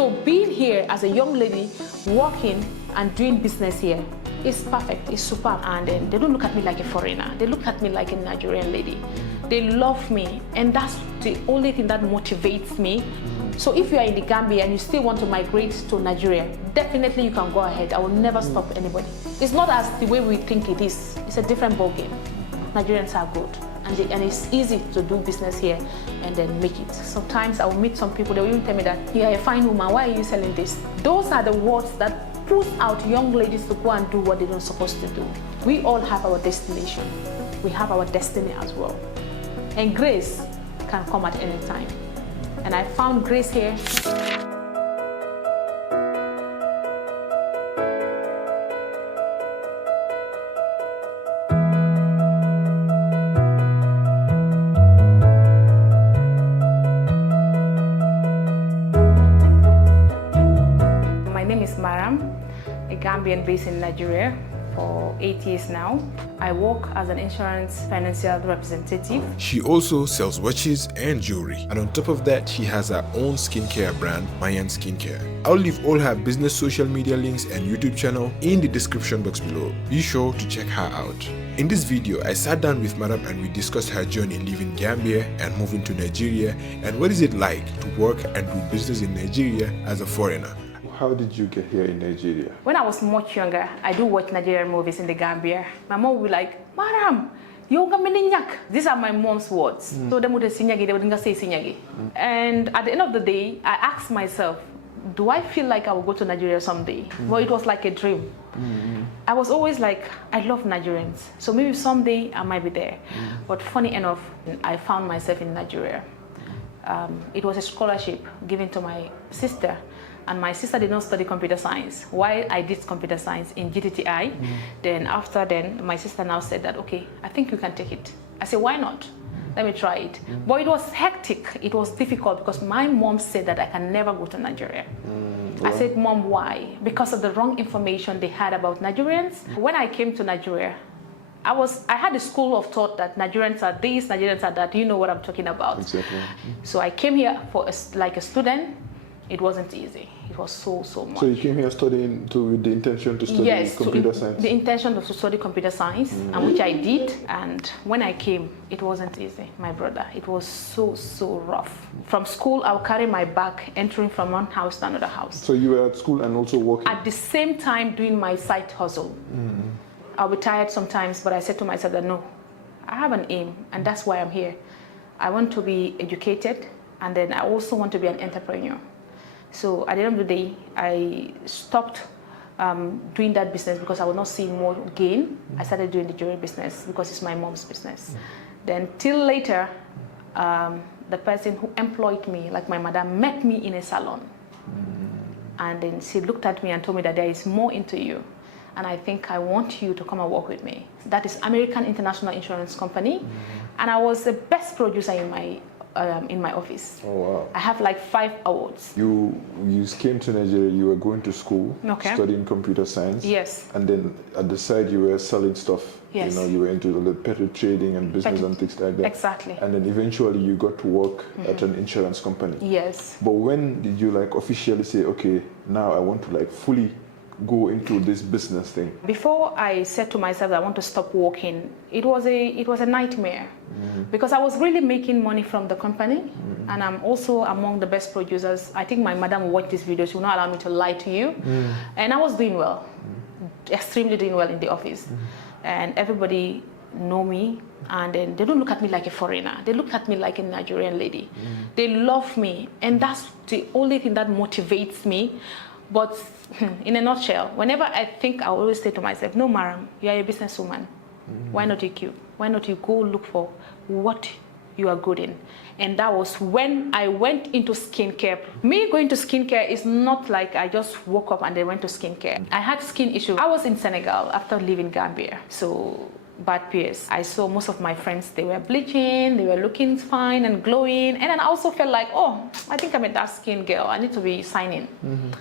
So being here as a young lady, working and doing business here is perfect, it's superb. And they don't look at me like a foreigner. They look at me like a Nigerian lady. They love me, and that's the only thing that motivates me. So if you are in the Gambia and you still want to migrate to Nigeria, definitely you can go ahead. I will never stop anybody. It's not as the way we think it is. It's a different ballgame. Nigerians are good, and it's easy to do business here and then make it. Sometimes I will meet some people, they will even tell me that, "You are a fine woman, why are you selling this?" Those are the words that push out young ladies to go and do what they're not supposed to do. We all have our destination. We have our destiny as well. And grace can come at any time. And I found grace here. My name is Maram, a Gambian based in Nigeria for 8 years now. I work as an insurance financial representative. She also sells watches and jewelry, and on top of that, she has her own skincare brand, Maians Skincare. I'll leave all her business social media links and YouTube channel in the description box below. Be sure to check her out. In this video, I sat down with Madam and we discussed her journey leaving Gambia and moving to Nigeria, and what is it like to work and do business in Nigeria as a foreigner. How did you get here in Nigeria? When I was much younger, I do watch Nigerian movies in the Gambia. My mom would be like, "Madam, yoga meninyak." These are my mom's words. So they would say sinyagi. And at the end of the day, I asked myself, do I feel like I will go to Nigeria someday? Well, it was like a dream. I was always like, I love Nigerians. So maybe someday I might be there. But funny enough, I found myself in Nigeria. It was a scholarship given to my sister. And my sister did not study computer science, while I did computer science in GTTI. Then after then, my sister now said that, okay, I think you can take it. I said, why not? Let me try it. But it was hectic. It was difficult because my mom said that I can never go to Nigeria. I said, Mom, why? Because of the wrong information they had about Nigerians. When I came to Nigeria, I had a school of thought that Nigerians are this, Nigerians are that. You know what I'm talking about. Exactly. So I came here for like a student. It wasn't easy. It was so much. So you came here studying with the intention to study computer science? The intention was to study computer science, and which I did. And when I came, it wasn't easy, my brother. It was so rough. From school, I would carry my bag, entering from one house to another house. So you were at school and also working? At the same time, doing my side hustle. I'll be tired sometimes, but I said to myself that no, I have an aim, and that's why I'm here. I want to be educated, and then I also want to be an entrepreneur. So at the end of the day, I stopped doing that business because I was not seeing more gain. I started doing the jewelry business because it's my mom's business. Then till later, the person who employed me, like my mother, met me in a salon. And then she looked at me and told me that there is more into you. And I think I want you to come and work with me. That is American International Insurance Company. And I was the best producer in my office. Oh, wow. I have like 5 awards. You came to Nigeria, you were going to school, studying computer science. Yes. And then at the side you were selling stuff. Yes. You know, you were into the petty trading and business and things like that. Exactly. And then eventually you got to work at an insurance company. Yes. But when did you like officially say, okay, now I want to like fully go into this business thing? Before I said to myself that I want to stop working, it was a nightmare because I was really making money from the company, and I'm also among the best producers. I think my madam will watch this video, she will not allow me to lie to you. And I was doing well, extremely doing well in the office, and everybody know me, and then they don't look at me like a foreigner. They look at me like a Nigerian lady. They love me, and that's the only thing that motivates me. But in a nutshell, whenever I think, I always say to myself, no, Maram, you are a businesswoman. Why not you queue? Why not you go look for what you are good in? And that was when I went into skincare. Me going to skincare is not like I just woke up and then went to skincare. I had skin issues. I was in Senegal after leaving Gambia. So bad peers. I saw most of my friends, they were bleaching, they were looking fine and glowing. And then I also felt like, oh, I think I'm a dark skinned girl. I need to be signing.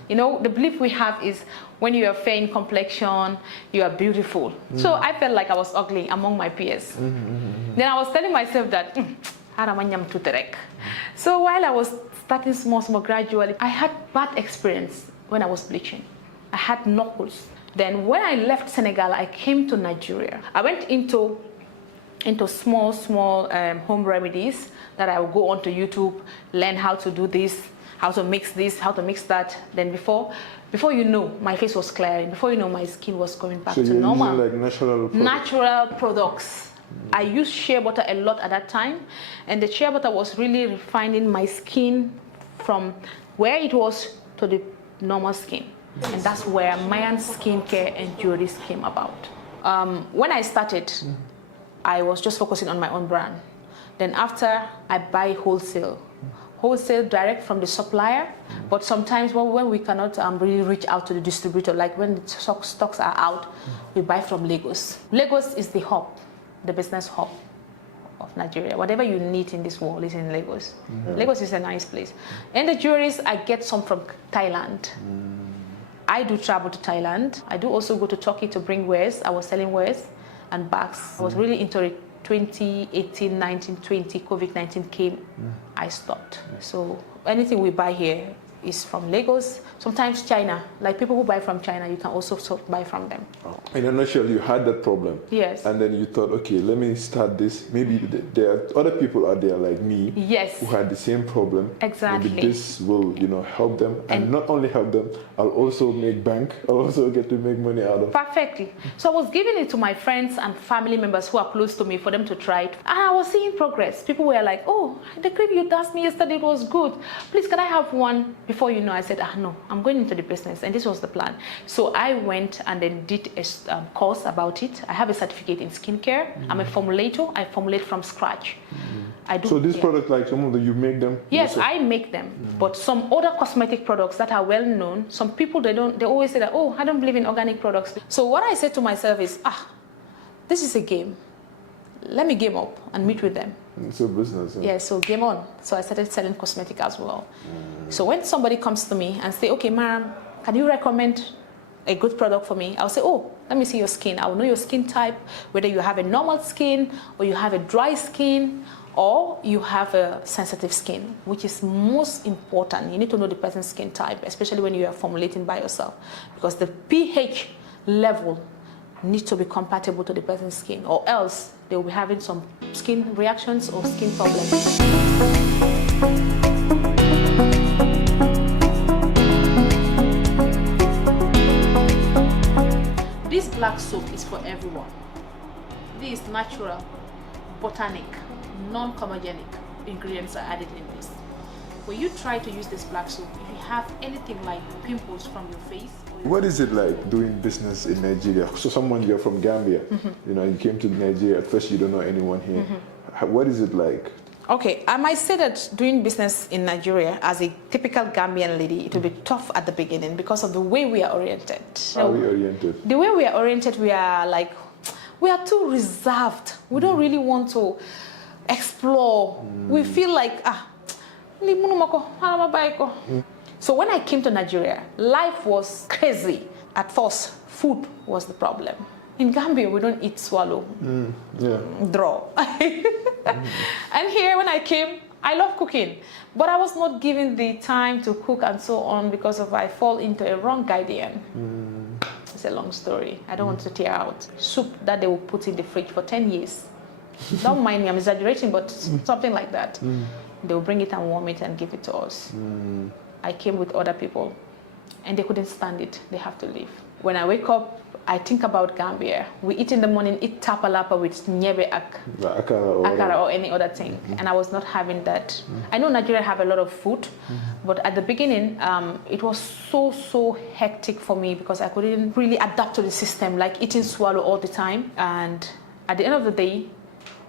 You know, the belief we have is when you are fair in complexion, you are beautiful. So I felt like I was ugly among my peers. Then I was telling myself that, so while I was starting small, small, gradually. I had bad experience when I was bleaching. I had knuckles. Then when I left Senegal, I came to Nigeria. I went into small home remedies that I will go onto YouTube, learn how to do this, how to mix that. Then before you know, my face was clearing. Before you know, my skin was going back to normal. So you're using like natural products. I used shea butter a lot at that time, and the shea butter was really refining my skin from where it was to the normal skin. And that's where Maians Skincare and jewelry came about. When I started, I was just focusing on my own brand. Then after, I buy wholesale direct from the supplier. But sometimes when we cannot really reach out to the distributor, like when the stocks are out, we buy from Lagos. Lagos is the hub, the business hub of Nigeria. Whatever you need in this world is in Lagos. Lagos is a nice place. And the jewelries, I get some from Thailand. I do travel to Thailand. I do also go to Turkey to bring wares. I was selling wares and bags. I was really into it. 2018, 19, 20, COVID-19 came, I stopped. So anything we buy here is from Lagos, sometimes China. Like people who buy from China, you can also buy from them. In a nutshell, you had that problem. Yes. And then you thought, okay, let me start this. Maybe there are other people out there like me yes. who had the same problem. Exactly. Maybe this will, help them. And not only help them, I'll also make bank. I'll also get to make money out of it. Perfectly. So I was giving it to my friends and family members who are close to me for them to try it. And I was seeing progress. People were like, oh, the cream you asked me yesterday, it was good. Please, can I have one? Before you know, I said, no, I'm going into the business. And this was the plan. So I went and then did a course about it. I have a certificate in skincare. I'm a formulator. I formulate from scratch. I do. So these products, like some of them, you make them? Yes, I make them. But some other cosmetic products that are well known, some people, they always say that, oh, I don't believe in organic products. So what I said to myself is, this is a game. Let me game up and meet with them. It's a business. Yeah, so game on. So I started selling cosmetic as well. So when somebody comes to me and say, okay, ma'am, can you recommend a good product for me? I'll say, oh, let me see your skin. I will know your skin type, whether you have a normal skin or you have a dry skin or you have a sensitive skin, which is most important. You need to know the person's skin type, especially when you are formulating by yourself, because the pH level needs to be compatible to the person's skin, or else they will be having some skin reactions or skin problems. This black soap is for everyone. This is natural, botanic, non-comedogenic ingredients are added in this. When you try to use this black soap, if you have anything like pimples from your face. What is it like doing business in Nigeria? So you're from Gambia, you came to Nigeria, at first you don't know anyone here. What is it like? Okay, I might say that doing business in Nigeria as a typical Gambian lady, it will be tough at the beginning because of the way we are oriented. How are we oriented? The way we are oriented, we are too reserved. We don't really want to explore. We feel like, So when I came to Nigeria, life was crazy. At first, food was the problem. In Gambia, we don't eat swallow, draw. And here, when I came, I love cooking, but I was not given the time to cook and so on because I fall into a wrong guardian. It's a long story. I don't want to tear out. Soup that they will put in the fridge for 10 years. Don't mind me, I'm exaggerating, but something like that. They will bring it and warm it and give it to us. I came with other people and they couldn't stand it. They have to leave. When I wake up, I think about Gambia. We eat in the morning, eat tapalapa with nyebe akara or any other thing. And I was not having that. I know Nigeria have a lot of food, but at the beginning, it was so hectic for me because I couldn't really adapt to the system, like eating swallow all the time. And at the end of the day,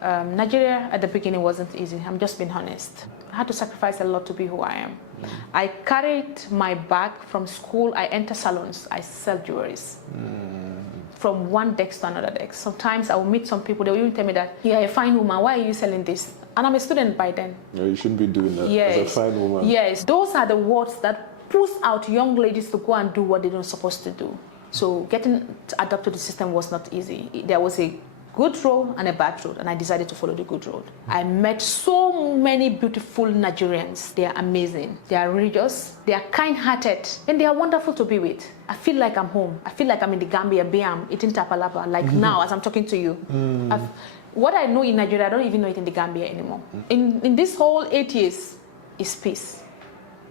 Nigeria at the beginning wasn't easy. I'm just being honest. I had to sacrifice a lot to be who I am. I carried my bag from school. I enter salons. I sell jewelries. From one desk to another desk. Sometimes I will meet some people. They will even tell me that, you're a fine woman. Why are you selling this? And I'm a student by then. No, you shouldn't be doing that. Yes. As a fine woman. Yes. Those are the words that push out young ladies to go and do what they're not supposed to do. So getting to adapt to the system was not easy. There was a good road and a bad road, and I decided to follow the good road. I met so many beautiful Nigerians. They are amazing. They are religious. They are kind-hearted, and they are wonderful to be with. I feel like I'm home. I feel like I'm in the Gambia, Biam, eating tapalapa, like now as I'm talking to you. What I know in Nigeria, I don't even know it in the Gambia anymore. In this whole 8 years, is peace.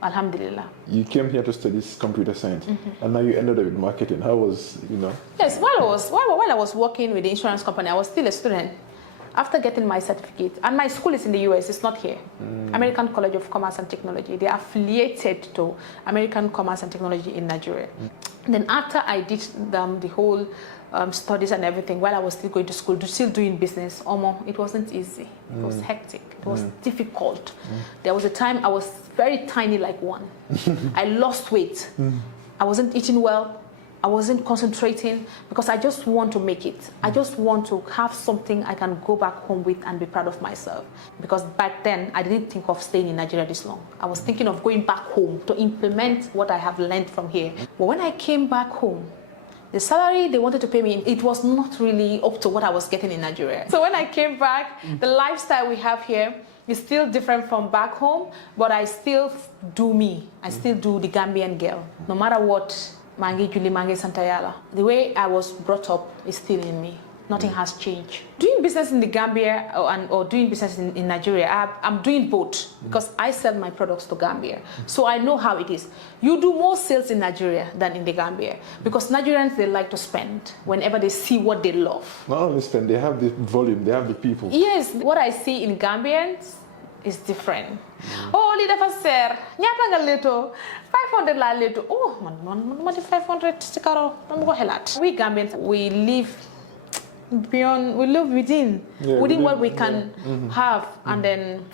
Alhamdulillah. You came here to study computer science, and now you ended up in marketing. How was, Yes, while I was working with the insurance company, I was still a student. After getting my certificate, and my school is in the US, it's not here. American College of Commerce and Technology. They are affiliated to American Commerce and Technology in Nigeria. Then after I did the whole studies and everything, while I was still going to school, still doing business, it wasn't easy. It was hectic. It was difficult. There was a time I was very tiny like one. I lost weight. I wasn't eating well. I wasn't concentrating because I just want to make it. I just want to have something I can go back home with and be proud of myself. Because back then, I didn't think of staying in Nigeria this long. I was thinking of going back home to implement what I have learned from here. But when I came back home, the salary they wanted to pay me, it was not really up to what I was getting in Nigeria. So when I came back, the lifestyle we have here is still different from back home, but I still do me. I still do the Gambian girl. No matter what, Mangi Julie Mangi Santayala. The way I was brought up is still in me. Nothing has changed. Doing business in the Gambia or doing business in Nigeria, I'm doing both because I sell my products to Gambia. So I know how it is. You do more sales in Nigeria than in the Gambia because Nigerians, they like to spend whenever they see what they love. Not only spend, they have the volume, they have the people. Yes, what I see in Gambians is different. Oh, leader for sir, nyata little, 500 la little. Oh, man, 500 stikaro. We Gambians, we live beyond. We live within what we can have, and then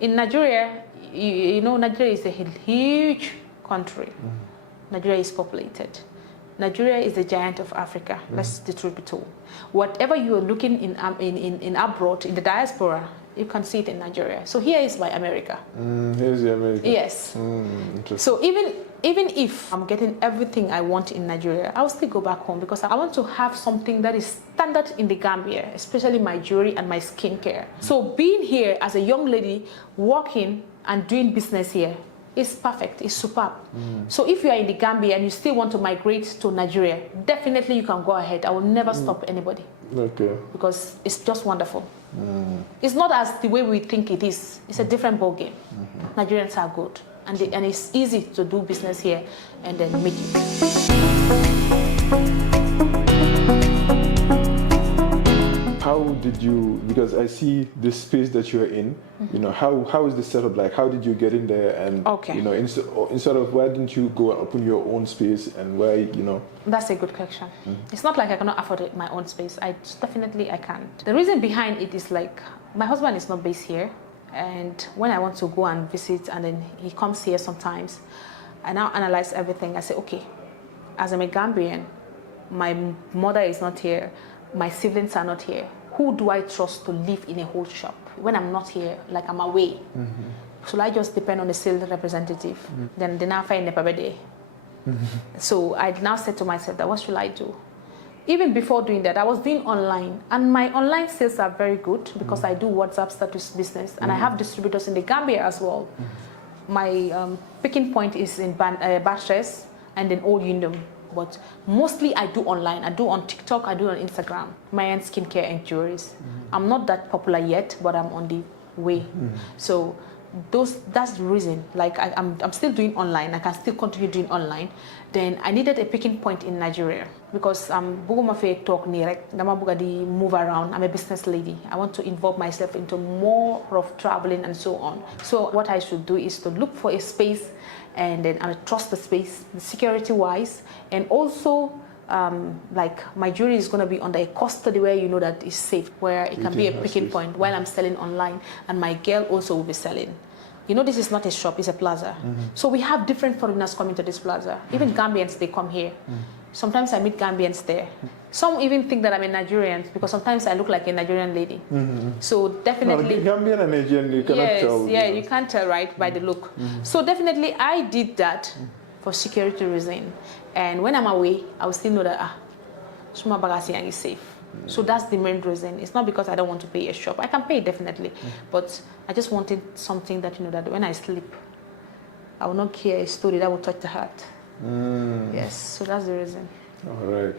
in Nigeria, you know, Nigeria is a huge country. Nigeria is populated. Nigeria is the giant of Africa. Let's the truth be told. Whatever you are looking in abroad, in the diaspora, you can see it in Nigeria. So here is my America. Here's the America. Yes. So even if I'm getting everything I want in Nigeria, I'll still go back home because I want to have something that is standard in the Gambia, especially my jewelry and my skincare. So being here as a young lady, working and doing business here, is perfect, it's superb. So if you are in the Gambia and you still want to migrate to Nigeria, definitely you can go ahead. I will never stop anybody. Okay. Because it's just wonderful. It's not as the way we think it is. It's a different ball game. Nigerians are good. And it's easy to do business here and then make it. How did you, because I see this space that you're in, you know, how is the setup like? How did you get in there? And, you know, instead of why didn't you go and open your own space and why, you know? That's a good question. It's not like I cannot afford my own space. Definitely I can't. The reason behind it is like, my husband is not based here. And when I want to go and visit and then he comes here sometimes, I now analyze everything. I say, okay, as I'm a Gambian, my mother is not here, my siblings are not here. Who do I trust to live in a whole shop when I'm not here, like I'm away? So I just depend on the sales representative. Then I find the day. So I now said to myself that what should I do? Even before doing that, I was doing online, and my online sales are very good because I do WhatsApp status business, and I have distributors in the Gambia as well. My picking point is in Batres and in Old Yundum, but mostly I do online. I do on TikTok, I do on Instagram, Maians Skincare and Jewelries. I'm not that popular yet, but I'm on the way. So that's the reason. Like I'm still doing online. I can still continue doing online. Then I needed a picking point in Nigeria because buguma fe talk ni rek dama buga di move around. I'm a business lady. I want to involve myself into more of traveling and so on. So what I should do is to look for a space, and then I trust the space, security wise, and also like my jewelry is going to be under a custody where you know that it's safe, where it can be a picking point while I'm selling online, and my girl also will be selling. You know, this is not a shop, it's a plaza. So we have different foreigners coming to this plaza. Even Gambians, they come here. Sometimes I meet Gambians there. Some even think that I'm a Nigerian because sometimes I look like a Nigerian lady. So definitely... No, Gambian and Nigerian, you cannot tell. Yeah, you can't tell, right, by the look. So definitely I did that for security reason. And when I'm away, I will still know that, Suma Bagasi is safe. So that's the main reason. It's not because I don't want to pay a shop. I can pay definitely, but I just wanted something that, you know, that when I sleep, I will not hear a story that will touch the heart. Yes, so that's the reason. All right.